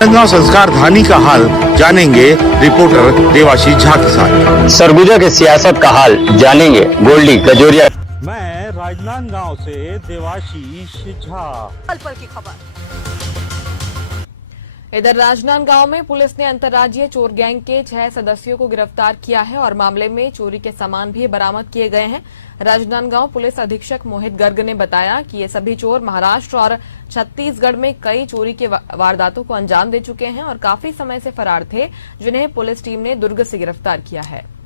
राजनांदगांव संस्कार धानी का हाल जानेंगे रिपोर्टर देवाशीष झा के साथ। सरगुजा के सियासत का हाल जानेंगे गोल्डी गजोरिया। मैं राजनांदगांव से देवाशीष झा। पल की खबर। इधर राजनांदगांव में पुलिस ने अंतर्राज्यीय चोर गैंग के 6 सदस्यों को गिरफ्तार किया है और मामले में चोरी के सामान भी बरामद किए गए हैं। राजनांदगांव पुलिस अधीक्षक मोहित गर्ग ने बताया कि ये सभी चोर महाराष्ट्र और छत्तीसगढ़ में कई चोरी के वारदातों को अंजाम दे चुके हैं और काफी समय से फरार थे, जिन्हें पुलिस टीम ने दुर्ग से गिरफ्तार किया है।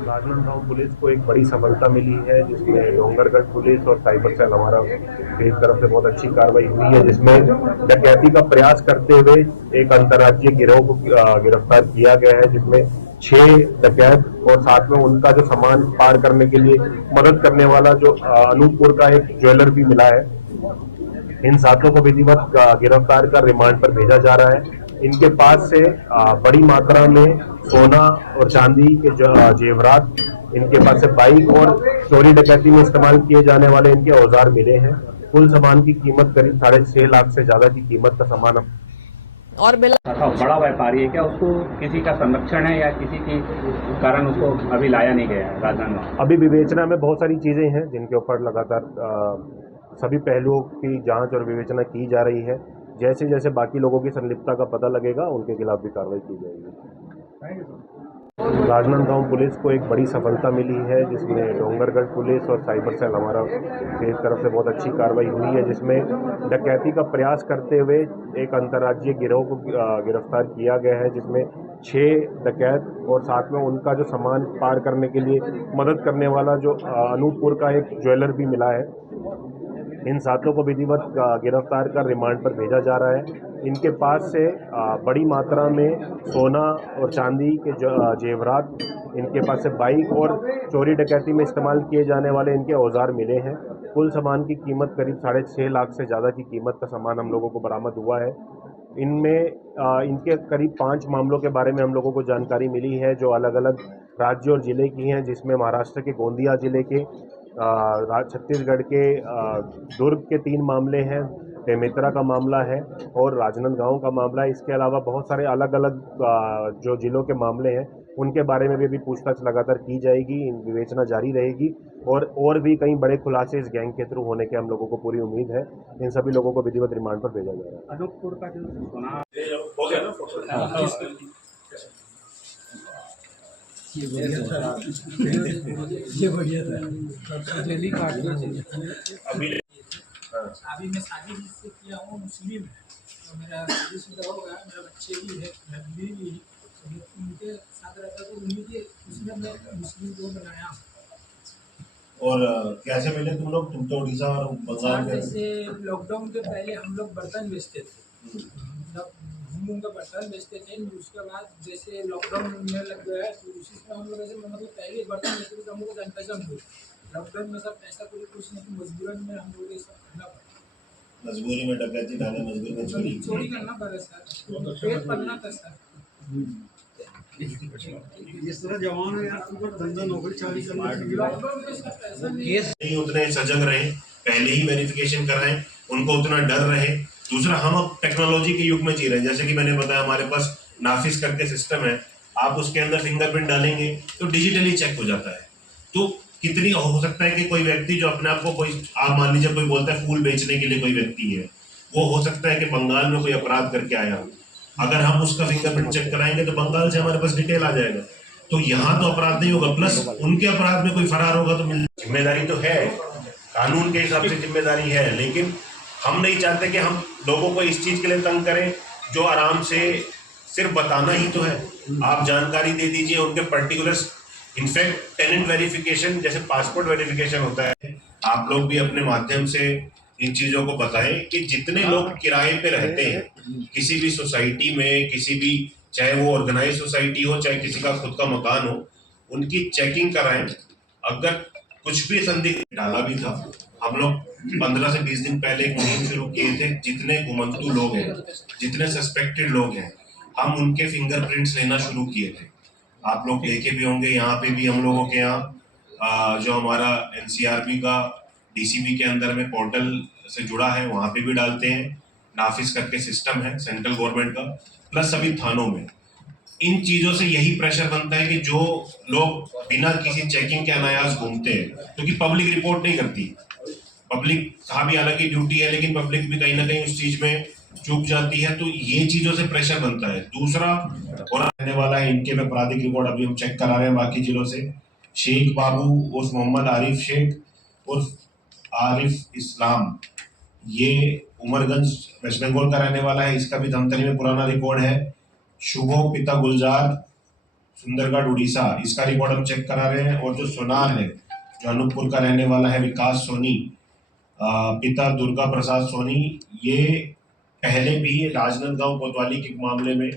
राजनांदगांव पुलिस को एक बड़ी सफलता मिली है, जिसमें डोंगरगढ़ पुलिस और साइबर सेल हमारा की तरफ से बहुत अच्छी कार्रवाई हुई है, जिसमें डकैती का प्रयास करते हुए एक अंतर्राज्यीय गिरोह को गिरफ्तार किया गया है, जिसमें 6 डकैत और साथ में उनका जो सामान पार करने के लिए मदद करने वाला जो अनूपपुर का एक ज्वेलर भी मिला है। इन सातों को विधिवत गिरफ्तार कर रिमांड पर भेजा जा रहा है। इनके पास से बड़ी मात्रा में सोना और चांदी के जेवरात, इनके पास से बाइक और चोरी डकैती में इस्तेमाल किए जाने वाले इनके औजार मिले हैं। कुल सामान की कीमत करीब 6.5 लाख से ज्यादा की कीमत का सामान और बड़ा व्यापारी है क्या, उसको किसी का संरक्षण है या किसी के कारण उसको अभी लाया नहीं गया है राजनांदगांव? अभी विवेचना में बहुत सारी चीजें हैं, जिनके ऊपर लगातार सभी पहलुओं की जांच और विवेचना की जा रही है। जैसे जैसे बाकी लोगों की संलिप्तता का पता लगेगा, उनके खिलाफ भी कार्रवाई की जाएगी। राजनांदगांव पुलिस को एक बड़ी सफलता मिली है, जिसमें डोंगरगढ़ पुलिस और साइबर सेल हमारा की तरफ से बहुत अच्छी कार्रवाई हुई है, जिसमें डकैती का प्रयास करते हुए एक अंतर्राज्यीय गिरोह को गिरफ्तार किया गया है, जिसमें 6 डकैत और साथ में उनका जो सामान पार करने के लिए मदद करने वाला जो अनूपपुर का एक ज्वेलर भी मिला है। इन सातों को विधिवत गिरफ्तार कर रिमांड पर भेजा जा रहा है। इनके पास से बड़ी मात्रा में सोना और चांदी के जेवरात, इनके पास से बाइक और चोरी डकैती में इस्तेमाल किए जाने वाले इनके औजार मिले हैं। कुल सामान की कीमत करीब 6.5 लाख से ज़्यादा की कीमत का सामान हम लोगों को बरामद हुआ है। इनमें इनके करीब 5 मामलों के बारे में हम लोगों को जानकारी मिली है, जो अलग अलग राज्य और ज़िले की हैं, जिसमें महाराष्ट्र के गोंदिया जिले के, छत्तीसगढ़ के दुर्ग के 3 मामले हैं, बेमेतरा का मामला है और राजनांदगांव का मामला है। इसके अलावा बहुत सारे अलग अलग जो जिलों के मामले हैं, उनके बारे में भी अभी पूछताछ लगातार की जाएगी, विवेचना जारी रहेगी और भी कई बड़े खुलासे इस गैंग के थ्रू होने के हम लोगों को पूरी उम्मीद है। इन सभी लोगों को विधिवत रिमांड पर भेजा जा रहा है। अनूपपुर का जो सोना ये बढ़िया था दिल्ली का अभी मैं शादी से किया हूँ मुस्लिम है, तो मेरा शादीशुदा हो गया, मेरा बच्चे भी है, फैमिली भी है, तो उनके साथ रहता तो उन्हीं के उसमें मैं मुस्लिम को बनाया। और कैसे मिले तुम लोग? तुम तो उड़ीसा और बंगाल के। जैसे लॉकडाउन के पहले हम लोग बर्तन बेचते थे, घूम का बर्तन बेचते थे। उसके बाद जैसे लॉकडाउन में लग गया है, तो उसी में हम लोग ऐसे मतलब पहले बर्तन बेचते थे, तो हम लोग को जान पहचान हुई। लॉकडाउन में सब पैसा कोई कुछ नहीं, मजबूरन में हम लोग ये सब करना पड़ा। मजबूरी में डकैती डाले, मजबूरी में चोरी करना पड़ा सर, पेट पालना था सर। इस तरह जवान है यार, धंधा नौकरी चाकरी नहीं उतने सजग रहे, पहले ही वेरिफिकेशन कराएं, उनको उतना डर रहे। दूसरा, हम अब टेक्नोलॉजी के युग में जी रहे हैं। जैसे कि मैंने बताया, हमारे पास नाफिस करके सिस्टम है, आप उसके अंदर फिंगरप्रिंट डालेंगे तो डिजिटली चेक हो जाता है। तो कितनी हो सकता है कि कोई व्यक्ति जो अपने आप को कोई, आप मान लीजिए कोई बोलता है फूल बेचने के लिए कोई व्यक्ति है, वो हो सकता है कि बंगाल में कोई अपराध करके आया हो। अगर हम उसका फिंगरप्रिंट चेक कराएंगे तो बंगाल से हमारे पास डिटेल आ जाएगा, तो यहाँ तो अपराध नहीं होगा, प्लस उनके अपराध में कोई फरार होगा तो जिम्मेदारी तो है, कानून के हिसाब से जिम्मेदारी है, लेकिन हम नहीं चाहते कि हम लोगों को इस चीज के लिए तंग करें जो आराम से सिर्फ बताना ही तो है। आप जानकारी दे दीजिए उनके पर्टिकुलर्स। इनफैक्ट टेनेंट वेरिफिकेशन जैसे पासपोर्ट वेरिफिकेशन होता है, आप लोग भी अपने माध्यम से इन चीजों को बताएं कि जितने लोग किराए पे रहते हैं किसी भी सोसाइटी में, किसी भी, चाहे वो ऑर्गेनाइज सोसाइटी हो चाहे किसी का खुद का मकान हो, उनकी चेकिंग कराएं। अगर कुछ भी संदिग्ध डाला भी था, हम लोग 15 से 20 दिन पहले एक मुहिम शुरू किए थे। जितने गुमंतु लोग हैं, जितने सस्पेक्टेड लोग हैं, हम उनके फिंगरप्रिंट्स लेना शुरू किए थे। आप लोग देखे भी होंगे, यहाँ पे भी हम लोगों के यहाँ जो हमारा एनसीआरबी का डीसीबी के अंदर में पोर्टल से जुड़ा है, वहां पे भी डालते हैं। नाफिस करके सिस्टम है सेंट्रल गवर्नमेंट का, प्लस सभी थानों में। इन चीजों से यही प्रेशर बनता है कि जो लोग बिना किसी चेकिंग के अनायास घूमते हैं, क्योंकि पब्लिक रिपोर्ट नहीं करती। पब्लिक का भी अलग ही ड्यूटी है, लेकिन पब्लिक भी कहीं ना कहीं उस चीज में चूक जाती है, तो ये चीजों से प्रेशर बनता है। दूसरा और रहने वाला है, इनके में आपराधिक रिकॉर्ड अभी हम चेक करा रहे हैं बाकी जिलों से। शेख बाबू उर्फ मोहम्मद आरिफ शेख उर्फ आरिफ इस्लाम, ये उमरगंज वेस्ट बंगाल का रहने वाला है, इसका भी धमतरी में पुराना रिकॉर्ड है। शुभो पिता गुलजार सुंदरगढ़ उड़ीसा, इसका रिकॉर्ड हम चेक करा रहे हैं। और जो सोनार है, जो अनूपपुर का रहने वाला है, विकास सोनी पिता दुर्गा प्रसाद सोनी, ये पहले भी राजनांदगांव कोतवाली के मामले में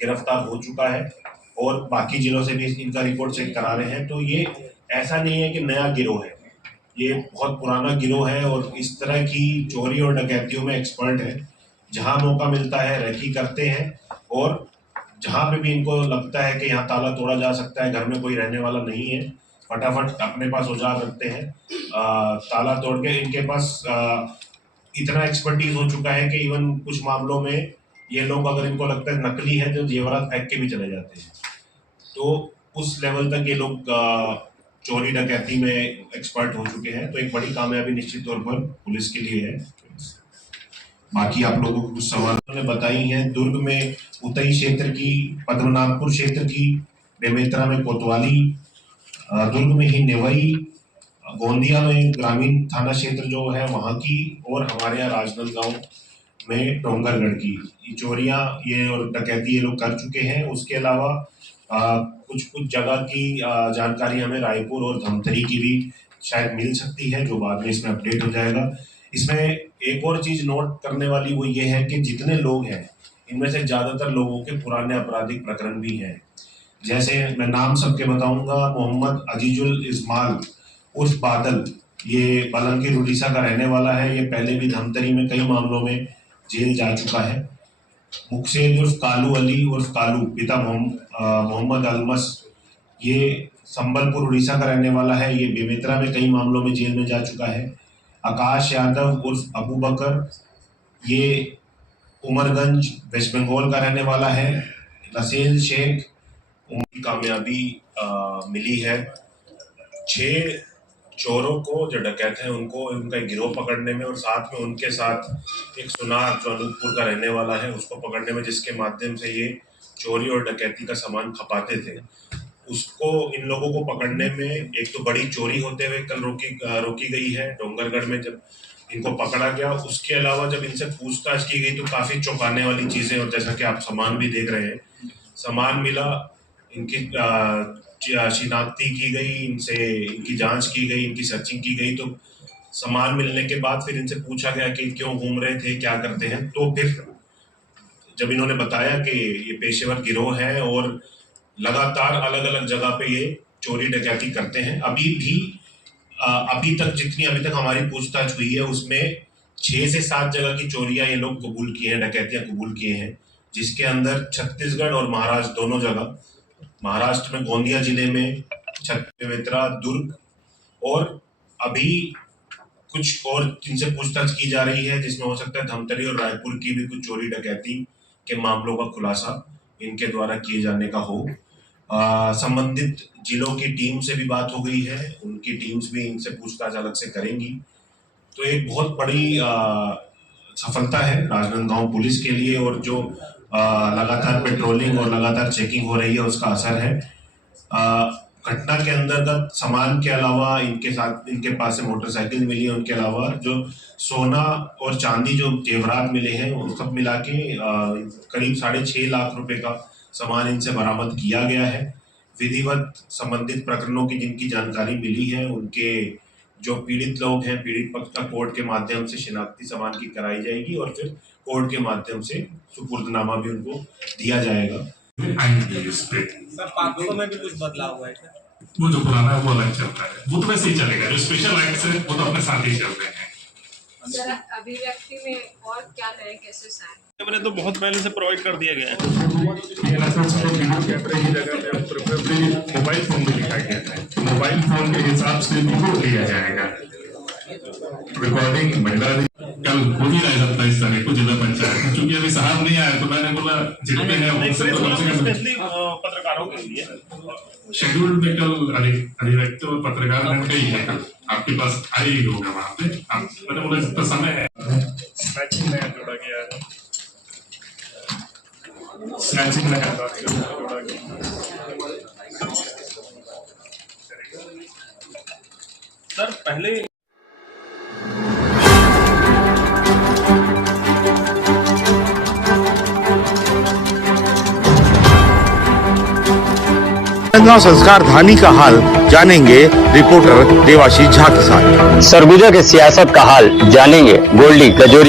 गिरफ्तार हो चुका है और बाकी जिलों से भी इनका रिकॉर्ड चेक करा रहे हैं। तो ये ऐसा नहीं है कि नया गिरोह है, ये बहुत पुराना गिरोह है और इस तरह की चोरी और डकैतियों में एक्सपर्ट है। जहां मौका मिलता है रेकी करते हैं और जहां पे भी इनको लगता है कि यहाँ ताला तोड़ा जा सकता है, घर में कोई रहने वाला नहीं है, फटाफट अपने पास औजार रखते हैं, ताला तोड़ के। इनके पास इतना एक्सपर्टीज हो चुका है कि इवन कुछ मामलों में ये लोग, अगर इनको लगता है नकली है, तो जेवरात फेंक के भी चले जाते हैं। तो उस लेवल तक ये लोग चोरी डकैती में एक्सपर्ट हो चुके हैं। तो एक बड़ी कामयाबी निश्चित तौर पर पुलिस के लिए है। बाकी आप लोगों को कुछ सवाल उन्होंने बताई हैं। दुर्ग में उतई क्षेत्र की, पद्मनाभपुर क्षेत्र की, बेमेतरा में कोतवाली, दुर्ग में ही नेवई, गोंदिया में ग्रामीण थाना क्षेत्र जो है वहाँ की, और हमारे यहाँ राजनांदगांव में डोंगरगढ़ की ये चोरियां ये और डकैती ये लोग कर चुके हैं। उसके अलावा कुछ जगह की जानकारी हमें रायपुर और धमतरी की भी शायद मिल सकती है, जो बाद में इसमें अपडेट हो जाएगा। इसमें एक और चीज नोट करने वाली वो ये है कि जितने लोग हैं, इनमें से ज्यादातर लोगों के पुराने आपराधिक प्रकरण भी हैं। जैसे मैं नाम सबके बताऊंगा, मोहम्मद अजीजुल इस्माल उर्फ बादल, ये बालंगीर उड़ीसा का रहने वाला है, ये पहले भी धमतरी में कई मामलों में जेल जा चुका है। मुक्सेद उर्फ कालू अली उर्फ कालू पिता मोहम्मद अलमस, ये संबलपुर उड़ीसा का रहने वाला है, ये बेमेतरा में कई मामलों में जेल में जा चुका है। आकाश यादव उर्फ अबू बकर, ये उमरगंज वेस्ट बंगाल का रहने वाला है। नसील शेख, उनकी कामयाबी मिली है। 6 चोरों को, जो डकैत हैं, उनको उनका एक गिरोह पकड़ने में, और साथ में उनके साथ एक सुनार जो अनूपपुर का रहने वाला है उसको पकड़ने में, जिसके माध्यम से ये चोरी और डकैती का सामान खपाते थे। उसको, इन लोगों को पकड़ने में एक तो बड़ी चोरी होते हुए कल रोकी गई है डोंगरगढ़ में जब इनको पकड़ा गया। उसके अलावा जब इनसे पूछताछ की गई तो काफी चौंकाने वाली चीजें, और जैसा कि आप सामान भी देख रहे हैं, सामान मिला, इनकी शिनाख्ती की गई, इनसे इनकी जांच की गई, इनकी सर्चिंग की गई। तो सामान मिलने के बाद फिर इनसे पूछा गया कि क्यों घूम रहे थे, क्या करते हैं। तो फिर जब इन्होंने बताया कि ये पेशेवर गिरोह है और लगातार अलग अलग जगह पे ये चोरी डकैती करते हैं। अभी तक हमारी पूछताछ हुई है उसमें 6 से 7 जगह की चोरियां ये लोग कबूल किए हैं, डकैतियां कबूल किए हैं, जिसके अंदर छत्तीसगढ़ और महाराष्ट्र दोनों जगह, महाराष्ट्र में गोंदिया जिले में, बेमेतरा, दुर्ग, और अभी कुछ और इनसे पूछताछ की जा रही है जिसमें हो सकता है धमतरी और रायपुर की भी कुछ चोरी डकैती के मामलों का खुलासा इनके द्वारा किए जाने का हो। संबंधित जिलों की टीम से भी बात हो गई है, उनकी टीम्स भी इनसे पूछताछ अलग से करेंगी। तो एक बहुत बड़ी सफलता है राजनांदगांव पुलिस के लिए, और जो लगातार पेट्रोलिंग और लगातार चेकिंग हो रही है उसका असर है। घटना के अंतर्गत सामान के अलावा इनके पास से मोटरसाइकिल मिली है, उनके अलावा जो सोना और चांदी जो जेवरात मिले हैं उन सब मिला के करीब 6.5 लाख रुपए का सामान इनसे बरामद किया गया है। विधिवत संबंधित प्रकरणों की जिनकी जानकारी मिली है, उनके जो पीड़ित लोग हैं, पीड़ित पक्ष का कोर्ट के माध्यम से शिनाख्ती सामान की कराई जाएगी और फिर कोर्ट के माध्यम से सुपुर्दनामा भी उनको दिया जाएगा। सर 500 में भी कुछ बदलाव हुआ है क्या? वो जो पुराना है वो अलग चलता है, वो तो वैसे ही चलेगा। जो स्पेशल एक्ट्स है वो तो अपने साथ ही चलते हैं। सर अभिव्यक्ति में और क्या नए केसेस आए? कैमरे तो बहुत पहले से प्रोवाइड कर दिया गया है। कैमरे की जगह में प्रेफरेबली मोबाइल फोन भी दिखाई गया है, मोबाइल फोन के हिसाब से भी लिया जाएगा। रिकॉर्डिंग महिला कल हो ही रहा है 27 तारीख को जिला पंचायत में। चूंकि अभी साहब नहीं आया तो मैंने बोला जितने हैं उनसे तो कम से कम पत्रकारों के लिए शेड्यूल्ड में कल अधिवक्ता और पत्रकार गण का ही है कल, आपके पास आ ही होगा वहाँ पे। आप मैंने बोला जितना समय है स्नैचिंग में जोड़ा गया है, स्नैचिंग में जोड़ा गया। सर पहले राजनांदगांव संस्कार धानी का हाल जानेंगे रिपोर्टर देवाशीष झा के साथ। सरगुजा के सियासत का हाल जानेंगे गोल्डी कजोरी।